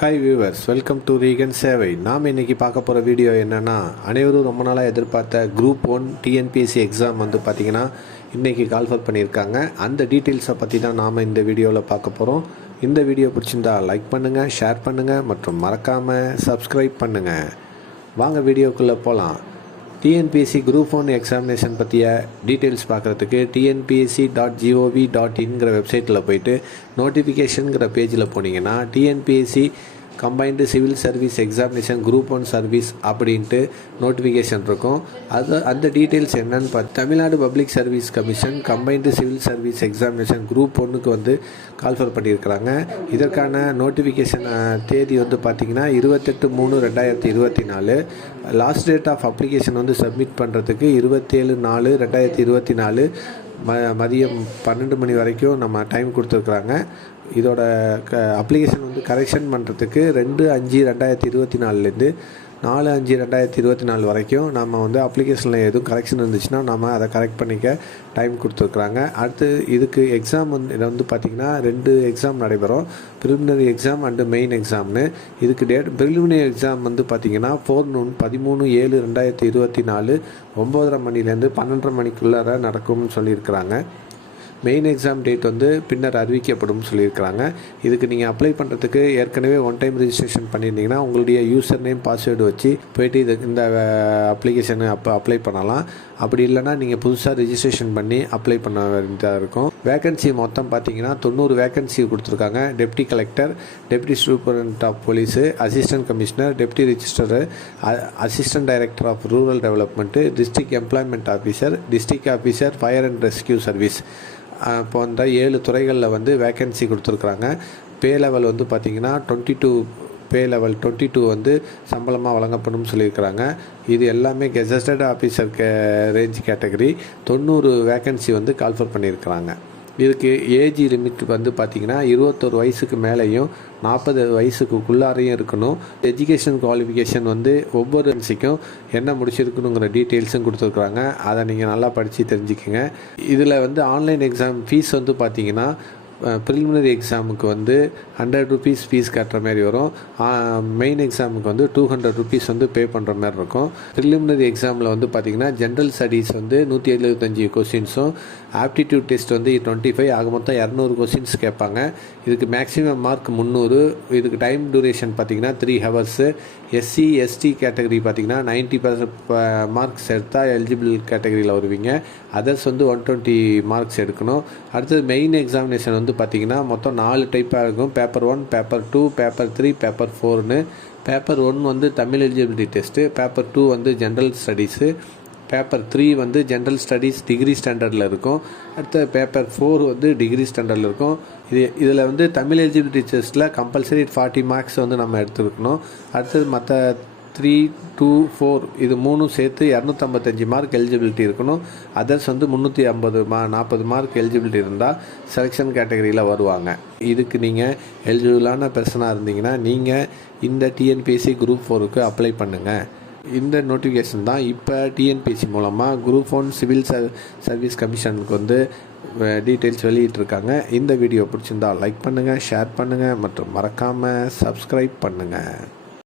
Hi viewers, welcome to ரீகன் சேவை. நாம் இன்றைக்கி பார்க்க போகிற வீடியோ என்னென்னா, அனைவரும் ரொம்ப நாளாக எதிர்பார்த்த குரூப் 1 டிஎன்பிஎஸ்சி எக்ஸாம் வந்து பார்த்திங்கன்னா இன்றைக்கி கால்ஃபர் பண்ணியிருக்காங்க. அந்த டீட்டெயில்ஸை பற்றி தான் நாம் இந்த வீடியோவில் பார்க்க போகிறோம். இந்த வீடியோ பிடிச்சிருந்தா லைக் பண்ணுங்கள், ஷேர் பண்ணுங்கள் மற்றும் மறக்காமல் சப்ஸ்கிரைப் பண்ணுங்கள். வாங்க வீடியோக்குள்ளே போகலாம். டிஎன்பிஎஸ்சி குரூப் 1 எக்ஸாமினேஷன் பற்றிய டீட்டெயில்ஸ் பார்க்குறதுக்கு tnpsc.gov.inங்கிற வெப்சைட்டில் போய்ட்டு நோட்டிஃபிகேஷனுங்கிற பேஜில் போனீங்கன்னா TNPSC combined civil service examination group 1 service அப்படின்ட்டு நோட்டிஃபிகேஷன் இருக்கும். அந்த டீட்டெயில்ஸ் என்னன்னு பார்த்து Tamil Nadu public service commission combined civil service examination group 1க்கு வந்து கால்ஃபர் பண்ணியிருக்கிறாங்க. இதற்கான நோட்டிஃபிகேஷன் தேதி வந்து பார்த்திங்கன்னா 28/3/2024. லாஸ்ட் டேட் ஆஃப் அப்ளிகேஷன் வந்து சப்மிட் பண்ணுறதுக்கு 27/4/2024 மதியம் 12 மணி வரைக்கும் நம்ம டைம் கொடுத்துருக்குறாங்க. இதோட அப்ளிகேஷன் வந்து கரெக்ஷன் பண்ணுறதுக்கு 2/5/2024லேருந்து 4/5/2024 வரைக்கும் நம்ம வந்து அப்ளிகேஷனில் எதுவும் கரெக்ஷன் இருந்துச்சுன்னா நம்ம அதை கரெக்ட் பண்ணிக்க டைம் கொடுத்துருக்குறாங்க. அடுத்து இதுக்கு எக்ஸாம் வந்து பார்த்திங்கன்னா 2 எக்ஸாம் நடைபெறும். ப்ரிலிமினரி எக்ஸாம் அண்டு மெயின் எக்ஸாம்னு. இதுக்கு ப்ரிலிமினரி எக்ஸாம் வந்து பார்த்திங்கன்னா 13/7/2024 9:30 மணிலேருந்து 12:30 மணிக்குள்ளார நடக்கும்னு சொல்லியிருக்கிறாங்க. மெயின் எக்ஸாம் டேட் வந்து பின்னர் அறிவிக்கப்படும் சொல்லியிருக்கிறாங்க. இதுக்கு நீங்கள் அப்ளை பண்ணுறதுக்கு ஏற்கனவே ஒன் டைம் ரெஜிஸ்ட்ரேஷன் பண்ணியிருந்தீங்கன்னா உங்களுடைய யூசர் நேம் பாஸ்வேர்டு வச்சு போய்ட்டு இந்த அப்ளிகேஷனை அப்ளை பண்ணலாம். அப்படி இல்லைனா நீங்கள் புதுசாக ரெஜிஸ்ட்ரேஷன் பண்ணி அப்ளை பண்ண வேண்டியதாக இருக்கும். வேகன்சி மொத்தம் பார்த்தீங்கன்னா 90 வேகன்சி கொடுத்துருக்காங்க. Deputy collector, deputy superintendent of police, assistant commissioner, deputy registrar, assistant director of rural development, district employment officer, district officer, fire and rescue service போன்ற 7 துறைகளில் வந்து வேக்கன்சி கொடுத்துருக்குறாங்க. பே லெவல் வந்து பார்த்திங்கன்னா 22 வந்து சம்பளமாக வழங்கப்படும் சொல்லியிருக்கிறாங்க. இது எல்லாமே gazetted officer range category. 90 vacancy வந்து கால்ஃபர் பண்ணியிருக்கிறாங்க. இதுக்கு ஏஜ் லிமிட் வந்து பார்த்திங்கன்னா 21 வயசுக்கு மேலேயும் 40 வயசுக்குள்ளாரையும் இருக்கணும். எஜுகேஷன் குவாலிஃபிகேஷன் வந்து ஒவ்வொரு வேகன்சிக்கும் என்ன முடிச்சிருக்கணுங்கிற டீட்டெயில்ஸும் கொடுத்துருக்குறாங்க. அதை நீங்கள் நல்லா படித்து தெரிஞ்சுக்கோங்க. இதில் வந்து ஆன்லைன் எக்ஸாம் ஃபீஸ் வந்து பார்த்திங்கன்னா ப்ரிலிமினரி எக்ஸாமுக்கு வந்து 100 rupees ஃபீஸ் கட்டுற மாதிரி வரும். மெயின் எக்ஸாமுக்கு வந்து 200 rupees வந்து பே பண்ணுற மாதிரி இருக்கும். ப்ரிலிமினரி எக்ஸாமில் வந்து பார்த்திங்கன்னா ஜென்ரல் ஸ்டடீஸ் வந்து 175 கொஸ்டின்ஸும், ஆப்டிடியூட் டெஸ்ட் வந்து 25, ஆக மொத்தம் 200 கொஸ்டின்ஸ் கேட்பாங்க. இதுக்கு மேக்ஸிமம் மார்க் 300. இதுக்கு டைம் டூரேஷன் பார்த்திங்கன்னா 3 hours. எஸ்சி எஸ்டி கேட்டகரி பார்த்திங்கன்னா 90% மார்க்ஸ் எடுத்தால் எலிஜிபிள் கேட்டகரியில் வருவீங்க. அதர்ஸ் வந்து 120 மார்க்ஸ் எடுக்கணும். அடுத்தது மெயின் எக்ஸாமினேஷன் வந்து பார்த்திங்கன்னா மொத்தம் 4 டைப்பாக இருக்கும். பேப்பர் 1, பேப்பர் 2, பேப்பர் 3, பேப்பர் 4ன்னு. பேப்பர் 1 வந்து தமிழ் எலிஜிபிலிட்டி டெஸ்ட்டு, பேப்பர் 2 வந்து ஜென்ரல் ஸ்டடீஸு, பேப்பர் 3 வந்து ஜென்ரல் ஸ்டடீஸ் டிகிரி ஸ்டாண்டர்டில் இருக்கும். அடுத்த பேப்பர் 4 வந்து டிகிரி ஸ்டாண்டர்டில் இருக்கும். இதில் வந்து தமிழ் எலிஜிபிலிட்டி டெஸ்ட்டில் கம்பல்சரி 40 மார்க்ஸ் வந்து நம்ம எடுத்துருக்கணும். அடுத்தது மற்ற 3, 2, 4 இது 3 சேர்த்து 255 மார்க் எலிஜிபிலிட்டி இருக்கணும். அதர்ஸ் வந்து 340 மார்க் எலிஜிபிலிட்டி இருந்தால் செலெக்ஷன் கேட்டகரியில் வருவாங்க. இதுக்கு நீங்கள் எலிஜிபிளான பர்சனாக இருந்தீங்கன்னா நீங்கள் இந்த டிஎன்பிஎஸ்சி குரூப் 4க்கு அப்ளை பண்ணுங்கள். இந்த நோட்டிஃபிகேஷன் தான் இப்போ டிஎன்பிஎஸ்சி மூலமாக குரூப் 1 சிவில் சர்வீஸ் கமிஷனுக்கு வந்து டீட்டெயில்ஸ் வெளியிட்டிருக்காங்க. இந்த வீடியோ பிடிச்சிருந்தால் லைக் பண்ணுங்கள், ஷேர் பண்ணுங்கள் மற்றும் மறக்காமல் சப்ஸ்கிரைப் பண்ணுங்கள்.